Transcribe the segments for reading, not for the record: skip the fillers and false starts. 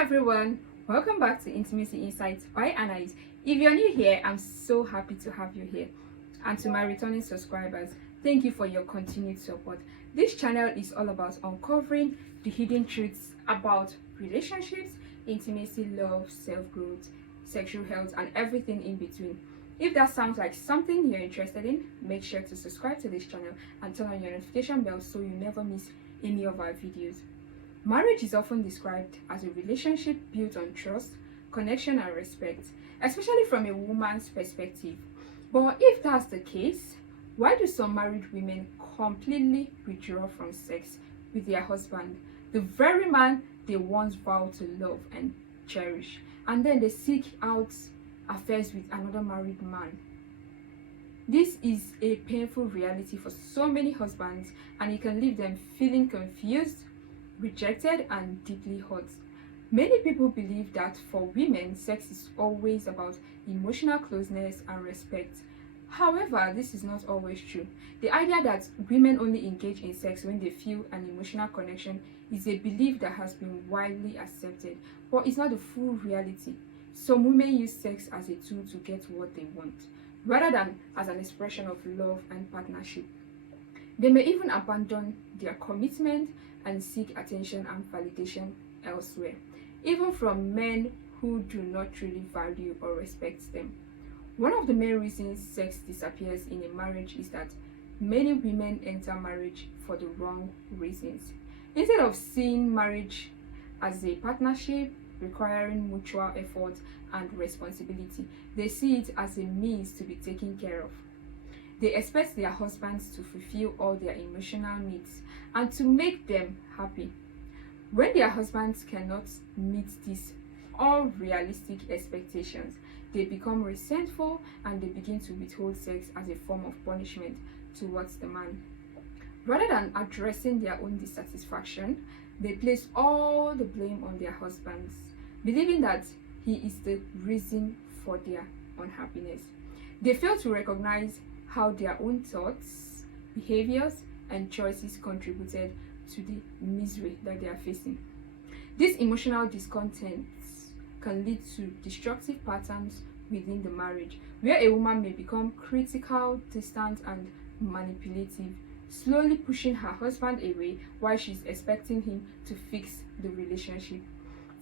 everyone, welcome back to Intimacy Insights by Anais. If you're new here, I'm so happy to have you here. And to my returning subscribers, thank you for your continued support. This channel is all about uncovering the hidden truths about relationships, intimacy, love, self-growth, sexual health, and everything in between. If that sounds like something you're interested in, make sure to subscribe to this channel and turn on your notification bell so you never miss any of our videos. Marriage is often described as a relationship built on trust, connection, and respect, especially from a woman's perspective. But if that's the case, why do some married women completely withdraw from sex with their husband, the very man they once vowed to love and cherish, and then they seek out affairs with another married man? This is a painful reality for so many husbands, and it can leave them feeling confused, rejected, and deeply hurt. Many people believe that for women, sex is always about emotional closeness and respect. However, this is not always true. The idea that women only engage in sex when they feel an emotional connection is a belief that has been widely accepted, but it's not the full reality. Some women use sex as a tool to get what they want, rather than as an expression of love and partnership. They may even abandon their commitment and seek attention and validation elsewhere, even from men who do not truly value or respect them. One of the main reasons sex disappears in a marriage is that many women enter marriage for the wrong reasons. Instead of seeing marriage as a partnership requiring mutual effort and responsibility, they see it as a means to be taken care of. They expect their husbands to fulfill all their emotional needs and to make them happy. When their husbands cannot meet these unrealistic expectations, they become resentful and they begin to withhold sex as a form of punishment towards the man. Rather than addressing their own dissatisfaction, they place all the blame on their husbands, believing that he is the reason for their unhappiness. They fail to recognize how their own thoughts, behaviors, and choices contributed to the misery that they are facing. This emotional discontent can lead to destructive patterns within the marriage, where a woman may become critical, distant, and manipulative, slowly pushing her husband away while she's expecting him to fix the relationship.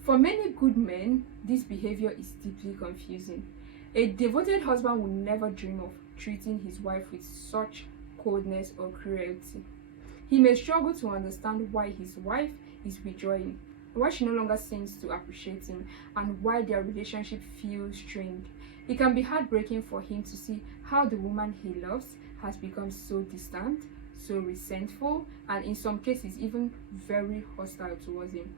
For many good men, this behavior is deeply confusing. A devoted husband would never dream of treating his wife with such coldness or cruelty. He may struggle to understand why his wife is withdrawing, why she no longer seems to appreciate him, and why their relationship feels strained. It can be heartbreaking for him to see how the woman he loves has become so distant, so resentful, and in some cases even very hostile towards him.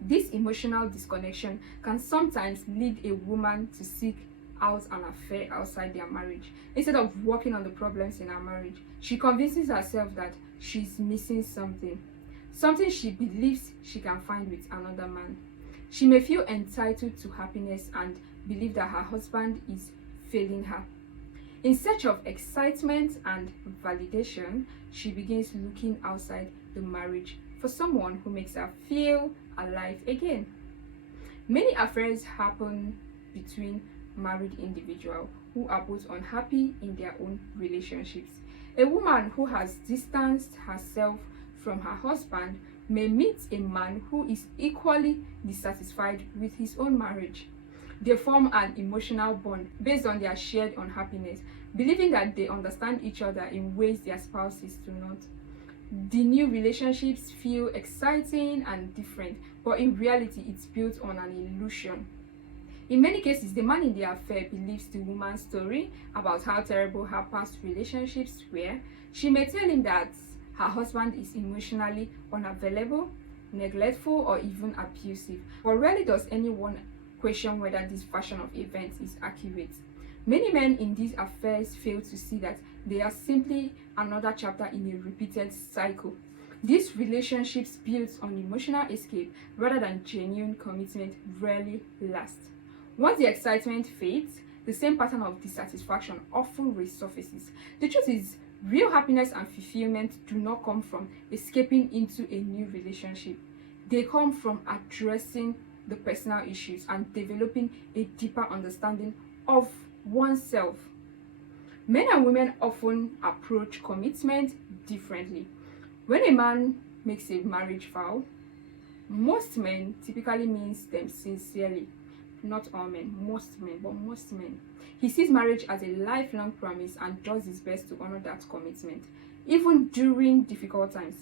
This emotional disconnection can sometimes lead a woman to seek out an affair outside their marriage. Instead of working on the problems in her marriage, she convinces herself that she's missing something she believes she can find with another man. She may feel entitled to happiness and believe that her husband is failing her. In search of excitement and validation, she begins looking outside the marriage for someone who makes her feel alive again. Many affairs happen between married individuals who are both unhappy in their own relationships. A woman who has distanced herself from her husband may meet a man who is equally dissatisfied with his own marriage. They form an emotional bond based on their shared unhappiness, believing that they understand each other in ways their spouses do not. The new relationships feel exciting and different, but in reality, it's built on an illusion. In many cases, the man in the affair believes the woman's story about how terrible her past relationships were. She may tell him that her husband is emotionally unavailable, neglectful, or even abusive, but rarely does anyone question whether this version of events is accurate. Many men in these affairs fail to see that they are simply another chapter in a repeated cycle. These relationships built on emotional escape rather than genuine commitment rarely last. Once the excitement fades, the same pattern of dissatisfaction often resurfaces. The truth is, real happiness and fulfillment do not come from escaping into a new relationship. They come from addressing the personal issues and developing a deeper understanding of oneself. Men and women often approach commitment differently. When a man makes a marriage vow, most men typically means them sincerely. Not all men, most men, but most men. He sees marriage as a lifelong promise and does his best to honor that commitment, even during difficult times.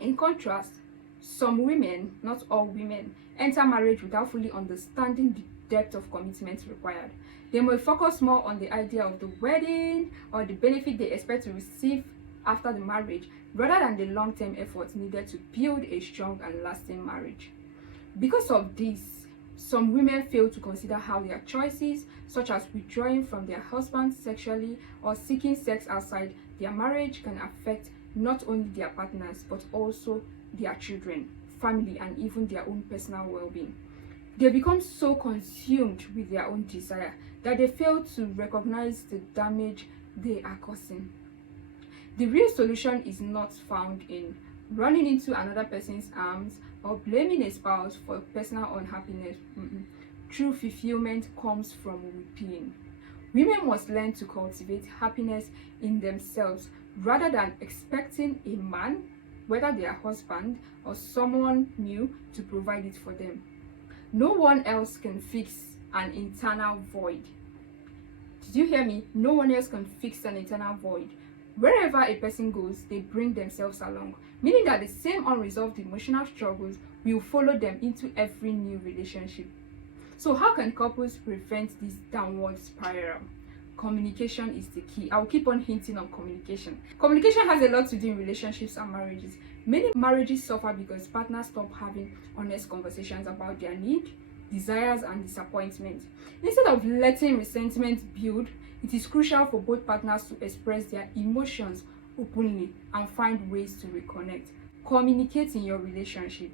In contrast, some women, not all women, enter marriage without fully understanding the depth of commitment required. They may focus more on the idea of the wedding or the benefit they expect to receive after the marriage, rather than the long-term efforts needed to build a strong and lasting marriage. Because of this, some women fail to consider how their choices, such as withdrawing from their husband sexually or seeking sex outside their marriage, can affect not only their partners but also their children, family, and even their own personal well-being. They become so consumed with their own desire that they fail to recognize the damage they are causing. The real solution is not found in running into another person's arms or blaming a spouse for personal unhappiness. True fulfillment comes from within. Women must learn to cultivate happiness in themselves rather than expecting a man, whether their husband or someone new, to provide it for them. No one else can fix an internal void. Did you hear me? No one else can fix an internal void. Wherever a person goes, they bring themselves along, meaning that the same unresolved emotional struggles will follow them into every new relationship. So how can couples prevent this downward spiral? Communication is the key. I'll keep on hinting on communication. Communication has a lot to do in relationships and marriages. Many marriages suffer because partners stop having honest conversations about their needs, desires, and disappointment. Instead of letting resentment build, it is crucial for both partners to express their emotions openly and find ways to reconnect. Communicate in your relationship.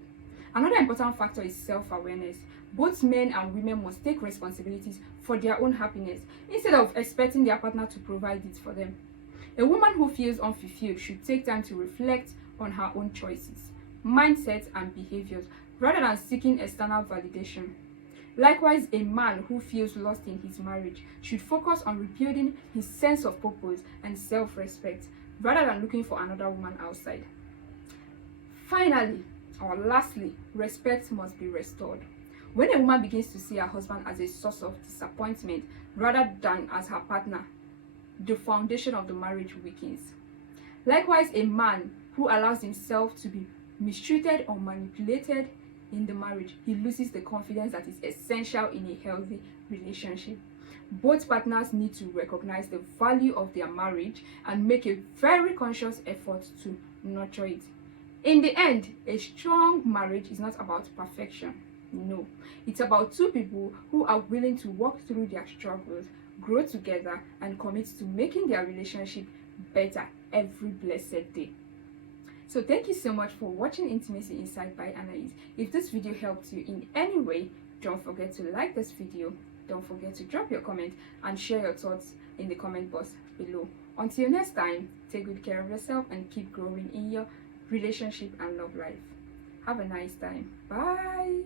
Another important factor is self-awareness. Both men and women must take responsibilities for their own happiness instead of expecting their partner to provide it for them. A woman who feels unfulfilled should take time to reflect on her own choices, mindsets, and behaviors rather than seeking external validation. Likewise, a man who feels lost in his marriage should focus on rebuilding his sense of purpose and self-respect rather than looking for another woman outside. Finally, or lastly, respect must be restored. When a woman begins to see her husband as a source of disappointment rather than as her partner, the foundation of the marriage weakens. Likewise, a man who allows himself to be mistreated or manipulated in the marriage, he loses the confidence that is essential in a healthy relationship. Both partners need to recognize the value of their marriage and make a very conscious effort to nurture it. In the end, a strong marriage is not about perfection. No, it's about two people who are willing to walk through their struggles, grow together, and commit to making their relationship better every blessed day. So thank you so much for watching Intimacy Insight by Anais. If this video helped you in any way, don't forget to like this video, don't forget to drop your comment and share your thoughts in the comment box below. Until next time, take good care of yourself and keep growing in your relationship and love life. Have a nice time. Bye.